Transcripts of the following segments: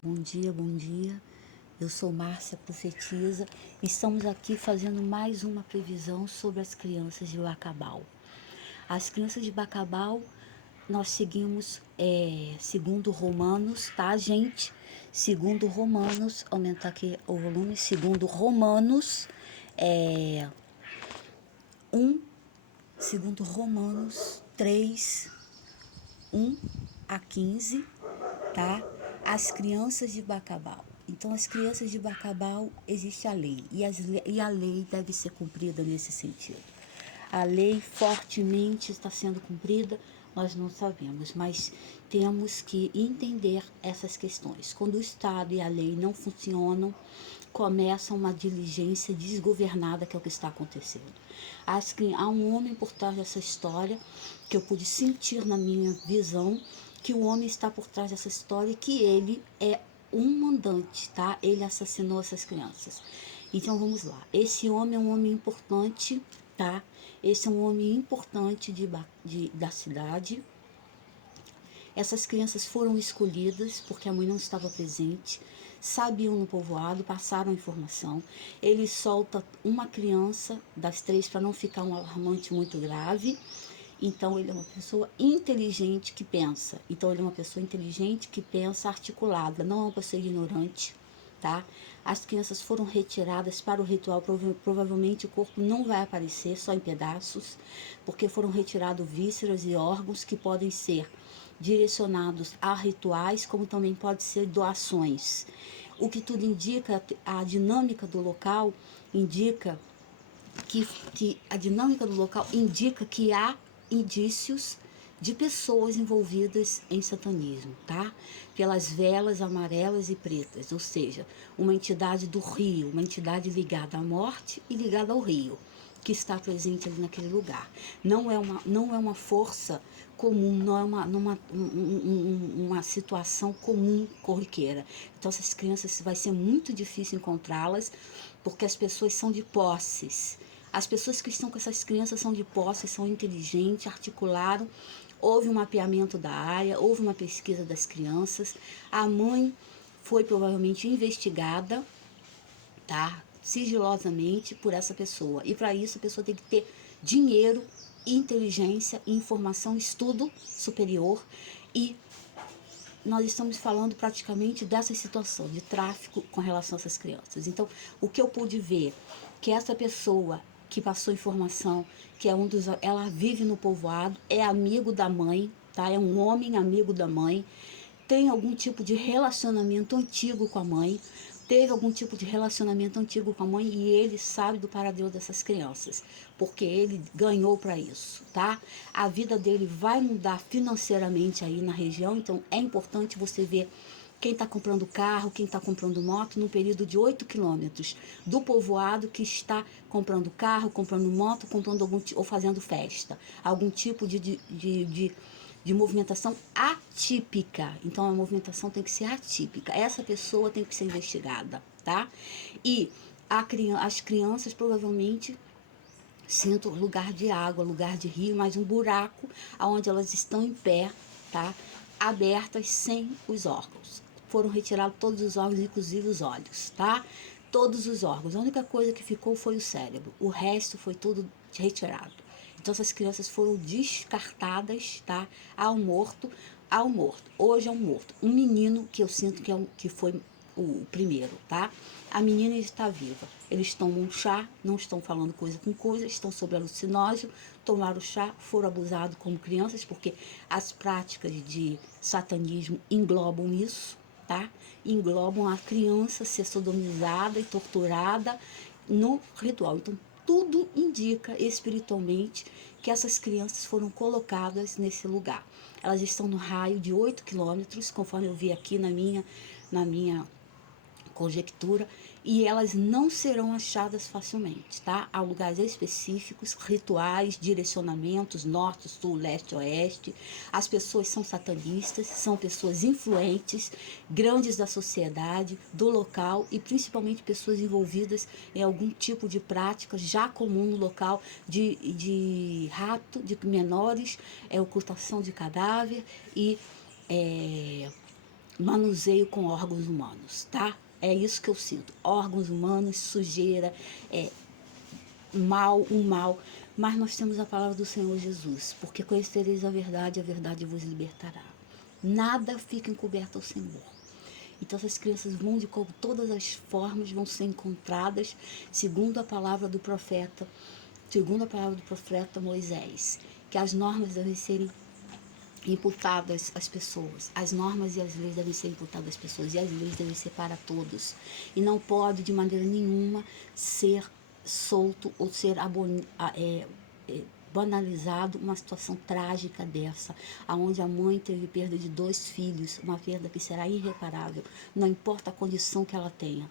Bom dia, bom dia. Eu sou Márcia Profetisa e estamos aqui fazendo mais uma previsão sobre as crianças de Bacabal. As crianças de Bacabal, nós seguimos segundo Romanos, tá, gente? Segundo Romanos, aumentar aqui o volume, segundo Romanos, 1, segundo Romanos 3, 1 a 15, tá? As crianças de Bacabal. Então, as crianças de Bacabal, existe a lei, e a lei deve ser cumprida nesse sentido. A lei fortemente está sendo cumprida, nós não sabemos, mas temos que entender essas questões. Quando o Estado e a lei não funcionam, começa uma diligência desgovernada, que é o que está acontecendo. Há um homem por trás dessa história, que eu pude sentir na minha visão, que o homem está por trás dessa história e que ele é um mandante, tá? Ele assassinou essas crianças. Então vamos lá. Esse homem é um homem importante, tá? Esse é um homem importante da cidade. Essas crianças foram escolhidas porque a mãe não estava presente, sabiam no povoado, passaram a informação. Ele solta uma criança das três para não ficar um alarmante muito grave. Então ele é uma pessoa inteligente que pensa. Então ele é uma pessoa inteligente que pensa articulada, não é uma pessoa ignorante, tá? As crianças foram retiradas para o ritual, provavelmente o corpo não vai aparecer, só em pedaços, porque foram retirados vísceras e órgãos que podem ser direcionados a rituais, como também pode ser doações. O que tudo indica, a dinâmica do local indica que a dinâmica do local indica que há indícios de pessoas envolvidas em satanismo, tá? Pelas velas amarelas e pretas, ou seja, uma entidade do rio, uma entidade ligada à morte e ligada ao rio, que está presente ali naquele lugar. Não é uma força comum, não é uma situação comum corriqueira. Então essas crianças vai ser muito difícil encontrá-las, porque as pessoas são de posses. As pessoas que estão com essas crianças são de posse, são inteligentes, articularam, houve um mapeamento da área, houve uma pesquisa das crianças, a mãe foi provavelmente investigada, tá? Sigilosamente por essa pessoa. E para isso a pessoa tem que ter dinheiro, inteligência, informação, estudo superior, e nós estamos falando praticamente dessa situação de tráfico com relação a essas crianças. Então, o que eu pude ver, que essa pessoa que passou informação, que é ela vive no povoado, é amigo da mãe, tá? É um homem amigo da mãe, tem algum tipo de relacionamento antigo com a mãe, teve algum tipo de relacionamento antigo com a mãe, e ele sabe do paradeiro dessas crianças, porque ele ganhou para isso, tá? A vida dele vai mudar financeiramente aí na região, então é importante você ver quem está comprando carro, quem está comprando moto, no período de 8 quilômetros do povoado que está comprando carro, comprando moto, comprando ou fazendo festa, algum tipo de movimentação atípica. Então a movimentação tem que ser atípica. Essa pessoa tem que ser investigada, tá? E as crianças provavelmente sinto lugar de água, lugar de rio, mas um buraco onde elas estão em pé, tá? Abertas sem os órgãos. Foram retirados todos os órgãos, inclusive os olhos, tá? Todos os órgãos. A única coisa que ficou foi o cérebro. O resto foi tudo retirado. Então essas crianças foram descartadas, tá? Ao morto. Hoje é um morto. Um menino que eu sinto que foi o primeiro, tá? A menina está viva. Eles tomam chá, não estão falando coisa com coisa, estão sob alucinógeno, tomaram chá, foram abusados como crianças, porque as práticas de satanismo englobam isso, tá? Englobam a criança ser sodomizada e torturada no ritual. Então, tudo indica espiritualmente que essas crianças foram colocadas nesse lugar. Elas estão no raio de 8 quilômetros, conforme eu vi aqui na minha conjectura, e elas não serão achadas facilmente, tá? Há lugares específicos, rituais, direcionamentos, norte, sul, leste, oeste. As pessoas são satanistas, são pessoas influentes, grandes da sociedade, do local, e principalmente pessoas envolvidas em algum tipo de prática já comum no local de rapto de menores, ocultação de cadáver e manuseio com órgãos humanos, tá? É isso que eu sinto. Órgãos humanos, sujeira, mal. Mas nós temos a palavra do Senhor Jesus, porque conhecereis a verdade vos libertará. Nada fica encoberto ao Senhor. Então essas crianças vão de todas as formas vão ser encontradas, segundo a palavra do profeta, Moisés, que as normas devem ser imputadas às pessoas. As normas e as leis devem ser imputadas às pessoas, e as leis devem ser para todos. E não pode, de maneira nenhuma, ser solto ou ser banalizado uma situação trágica dessa, aonde a mãe teve perda de 2 filhos, uma perda que será irreparável, não importa a condição que ela tenha.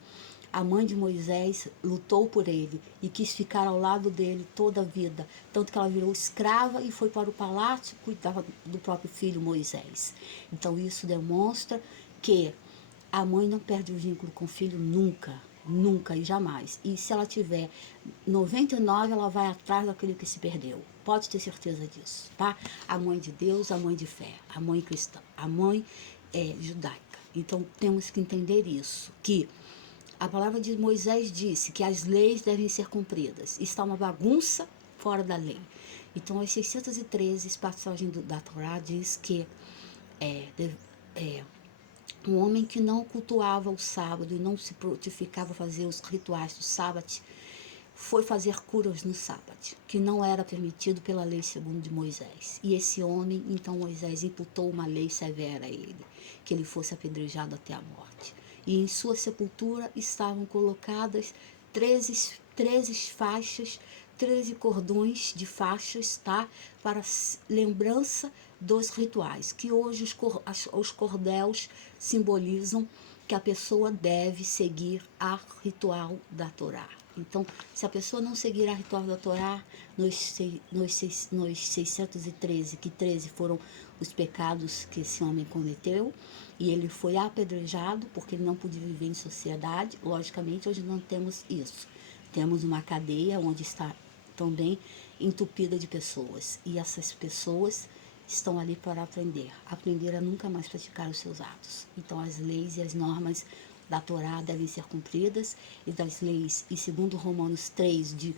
A mãe de Moisés lutou por ele e quis ficar ao lado dele toda a vida, tanto que ela virou escrava e foi para o palácio cuidar do próprio filho Moisés. Então isso demonstra que a mãe não perde o vínculo com o filho nunca, nunca e jamais. E se ela tiver 99, ela vai atrás daquele que se perdeu. Pode ter certeza disso, tá? A mãe de Deus, a mãe de fé, a mãe cristã, a mãe judaica. Então temos que entender isso, que a palavra de Moisés disse que as leis devem ser cumpridas. Está uma bagunça fora da lei. Então, as 613 passagens da Torá diz que um homem que não cultuava o sábado e não se prontificava a fazer os rituais do sábado, foi fazer curas no sábado, que não era permitido pela lei segundo de Moisés. E esse homem, então Moisés imputou uma lei severa a ele, que ele fosse apedrejado até a morte. E em sua sepultura estavam colocadas 13 faixas, 13 cordões de faixas, tá? Para lembrança dos rituais, que hoje os cordéis simbolizam que a pessoa deve seguir a ritual da Torá. Então, se a pessoa não seguir a ritual da Torá, nos 613, que 13 foram os pecados que esse homem cometeu, e ele foi apedrejado porque ele não podia viver em sociedade. Logicamente, hoje não temos isso. Temos uma cadeia onde está também entupida de pessoas, e essas pessoas estão ali para aprender a nunca mais praticar os seus atos. Então as leis e as normas da Torá devem ser cumpridas, e das leis, e segundo Romanos 3, de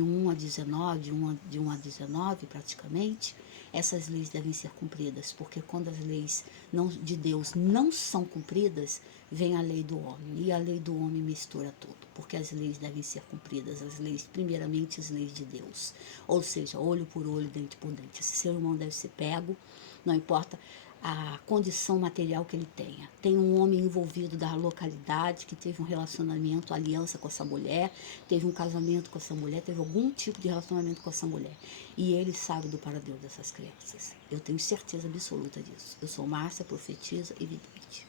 1 a 19, de 1 a 19 praticamente, essas leis devem ser cumpridas, porque quando as leis de Deus não são cumpridas, vem a lei do homem, e a lei do homem mistura tudo, porque as leis devem ser cumpridas, as leis, primeiramente as leis de Deus, ou seja, olho por olho, dente por dente. Esse ser humano deve ser pego, não importa a condição material que ele tenha. Tem um homem envolvido da localidade que teve um relacionamento, aliança com essa mulher, teve um casamento com essa mulher, teve algum tipo de relacionamento com essa mulher, e ele sabe do paradeiro dessas crianças. Eu tenho certeza absoluta disso. Eu sou Márcia, profetisa e vidente.